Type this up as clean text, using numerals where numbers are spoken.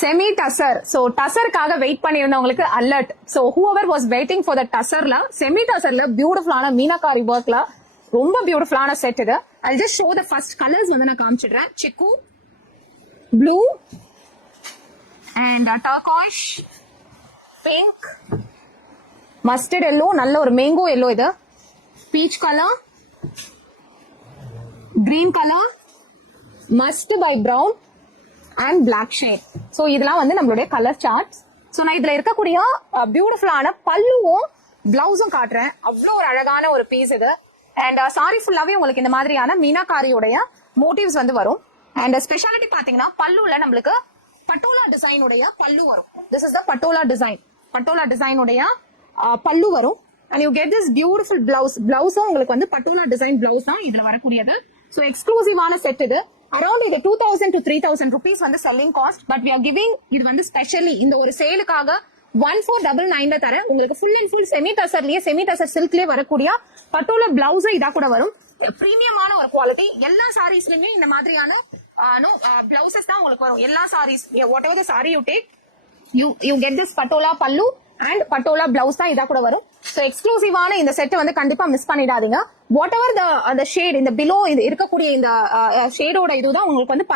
Semi tussar. So டசருக்காக wait பண்ணிருந்தவங்களுக்கு alert. So whoever was waiting for the டசர்ல semi டசர்ல பியூட்டிஃபுல்லான மீனாகாரி ஒர்க்ல ரொம்ப பியூட்டிஃபுல்லான செட் இது. I just show the first colours வந்து நான் காமிச்சிடுறேன். Chikoo, blue and turquoise, pink, mustard yellow, நல்ல ஒரு மேங்கோ எல்லோ, இது peach colour, green colour, must by brown and black shade. So இதெல்லாம் வந்து நம்மளுடைய கலர் சார்ட்ஸ். சோ நான் இதுல இருக்கக்கூடிய பியூட்டிஃபுல்லான பல்லுவும் பிளவுஸும் காட்டுறேன். அவ்வளவு ஒரு அழகான ஒரு பீஸ் இது. அண்ட் சாரி ஃபுல்லாவே உங்களுக்கு இந்த மாதிரியான மீனாகாரியுடைய மோட்டிவ்ஸ் வந்து வரும். அண்ட் ஸ்பெஷாலிட்டி பாத்தீங்கன்னா பல்லுல நம்மளுக்கு பட்டோலா டிசைன் உடைய பல்லு வரும். This is the Patola design. Patola design உடைய பல்லு வரும். And you get this beautiful blouse. பிளவுஸும் உங்களுக்கு வந்து பட்டோலா டிசைன் பிளவுஸ் தான் இதுல வரக்கூடியது. சோ எக்ஸ்க்ளூசிவான செட் இது. அரௌண்ட் இது 2000 to 3000 rupees வந்து selling cost. But we are giving இது வந்து ஸ்பெஷலி இந்த ஒரு சேலுக்காக 1499 தர உங்களுக்கு ஃபுல் அண்ட் ஃபுல் செமி டசர்லயே செமி டசர் சில்க்லயே வரக்கூடிய பட்டோலா பிளவுஸ் இதா கூட வரும். பிரீமியமான ஒரு குவாலிட்டி. எல்லா சாரீஸ்லயுமே இந்த மாதிரியான பிளவுசஸ் தான் உங்களுக்கு வரும். எல்லா saris whatever the sari you take you get this Patola pallu and patola blouse தான் இதா கூட வரும். சோ எக்ஸ்க்ளூசிவான இந்த செட் வந்து கண்டிப்பா மிஸ் பண்ணிடாதீங்க. வாட் எவர் த ஷேட் இந்த பிலோ இது இருக்கக்கூடிய இந்த ஷேடோட இதுதான் உங்களுக்கு வந்து